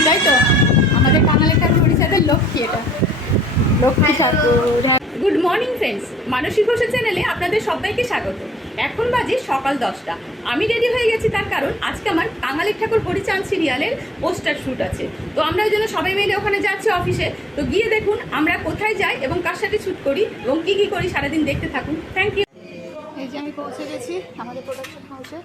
লক্ষ্মী তাই তো? আমাদের বাঙালি ঠাকুর উড়িষ্যাদের লক্ষ্মী এটা। লক্ষ্মী ঠাকুর। গুড মর্নিং ফ্রেন্ডস মানসিক ঘোষের চ্যানেলে আপনাদের সবাইকে স্বাগত। এখন বাজে সকাল দশটা। আমি রেডি হয়ে গেছি তার কারণ আজকে আমার বাঙালি ঠাকুর পরিচান সিরিয়ালের পোস্টার শ্যুট আছে। তো আমরা ওই জন্য সবাই মিলে ওখানে যাচ্ছি অফিসে তো গিয়ে দেখুন আমরা কোথায় যাই এবং কার সাথে শ্যুট করি এবং কী কী করি সারাদিন দেখতে থাকুন। থ্যাংক ইউ এই যে আমি পৌঁছে গেছি আমাদের প্রোডাকশন হাউসে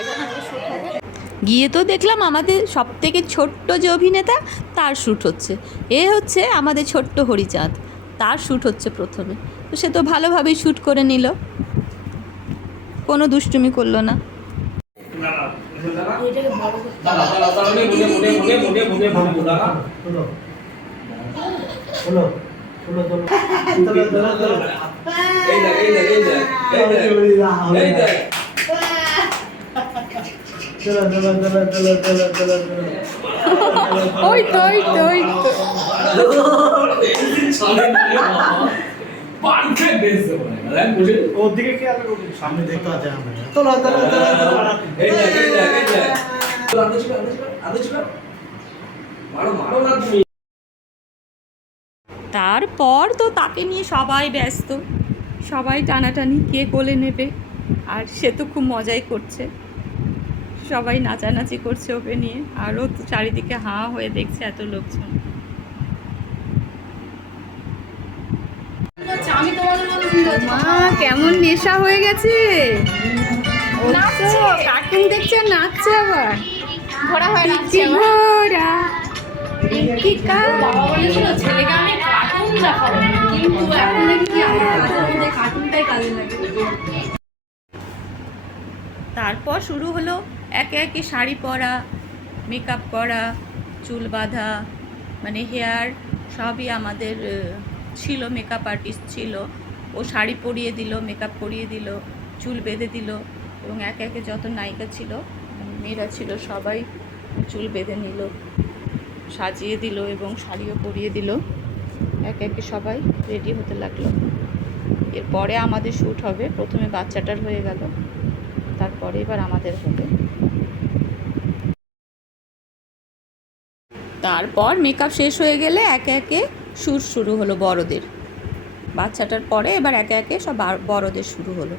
এখানে শ্যুট হবে। গিয়ে তো দেখলাম আমাদের সব থেকে ছোট্ট যে অভিনেতা, তার শ্যুট হচ্ছে। এ হচ্ছে আমাদের ছোট্ট হরিচাঁদ। তার শ্যুট হচ্ছে প্রথমে। তো সে তো ভালোভাবেই শ্যুট করে নিল। কোনো দুষ্টুমি করল না। এই দেখ এই দেখ এই দেখ এই দেখ এই দেখ চলো চলো চলো চলো চলো চলো চলো ওই তো ওই তারপর তো তাকে নিয়ে সবাই ব্যস্ত। সবাই টানাটানি কে কোলে নেবে? আর সে তো খুব মজাই করছে। সবাই নাচানাচি করছে ওকে নিয়ে। আরও চারিদিকে হাঁ হয়ে দেখছে এত লোকজন। মা কেমন নেশা হয়ে গেছে? কার্টুন দেখছে নাচছে আবার। ঘোড়া হয়ে নাচছে ঘোড়া কি বাবা বলেছিল ছেলেকে আমি কার্টুন দেখাবো। কিন্তু এখন দেখি আমাদের কার্টুনটাই কাজে লাগে। তারপর শুরু হলো একে একে শাড়ি পরা মেকআপ করা, চুল বাঁধা মানে হেয়ার সবই আমাদের ছিল মেকআপ আর্টিস্ট ছিল। ও শাড়ি পরিয়ে দিল মেকআপ করিয়ে দিল, চুল বেঁধে দিল এবং একে একে যত নায়িকা ছিল, মেয়েরা ছিল, সবাই চুল বেঁধে নিল, সাজিয়ে দিল এবং শাড়িও পরিয়ে দিল। একে একে সবাই রেডি হতে লাগল। এরপরে আমাদের শ্যুট হবে। প্রথমে বাচ্চাটার হয়ে গেল। তারপরে এবার আমাদের হবে তারপর মেকআপ শেষ হয়ে গেলে একে একে সুর শুরু হলো বড়দের বাচ্চাটার পরে এবার একে একে সব বড়দের শুরু হলো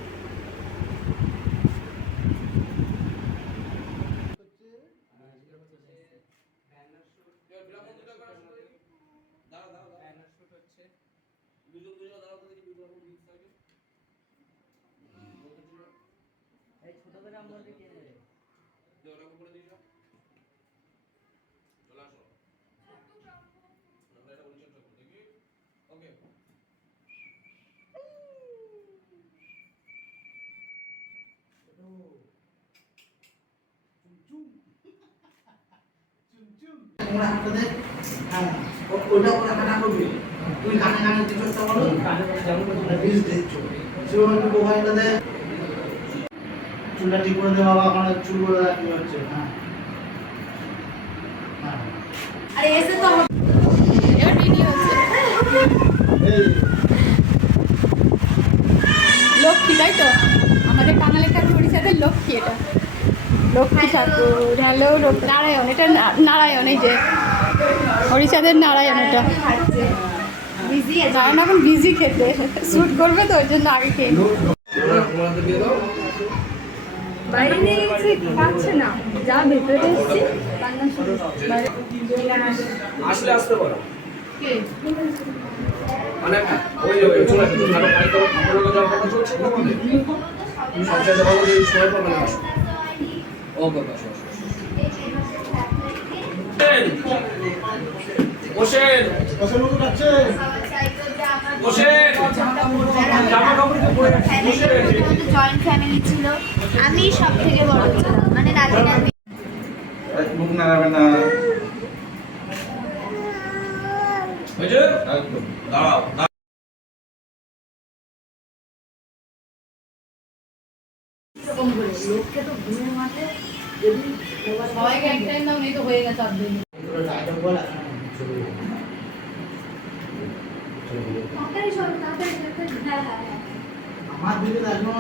তোমরা হাঁটতে দে হ্যাঁ ও- ওইটা করে হাঁটা করবি? তুই গানে গানে কিছু একটা বলো। বিষ দিচ্ছ সেরকম একটু মোবাইলটা দে চুলটা ঠিক করে দে বাবা আমার চুল করে রাখতে হচ্ছে হ্যাঁ। হ্যাঁ। আরে এসে তো আমার এবার ভিডিও হচ্ছে লক্ষ্মী তাই তো? আমাদের বাঙালি লক্ষ্মী এটা। লক্ষ্মী ঠাকুর হ্যালো নারায়ণ এটা নারায়ণ এই যে। উড়িষ্যাদের নারায়ণ এটা। নারায়ণ এখন বিজি খেতে। শ্যুট করবে তো ওই জন্য আগে খেয়ে বাইরে নিয়ে গেছি পাচ্ছে না। যা ভেতরে এসছি কান্না শুরু আসলে আসতে পারো। কে? মানে ওই ওই চলে কাছে কথা চলছে না ভালো যে সময় পাবে না? ও বসেন বসেন বসেন। জয়েন্ট ফ্যামিলি ছিল। আমি সব থেকে বড় ছিলাম মানে নাতি নাতি মুখ নাড়াবে না। হয়েছে দাঁড়াও দাঁড়াও। সবাইকে এক টাইম নেই তো হয়ে গেছে চলো তাড়াতাড়ি চলো তাড়াতাড়ি তাড়াতাড়ি হ্যাঁ হ্যাঁ হ্যাঁ আমার দিকে দেখো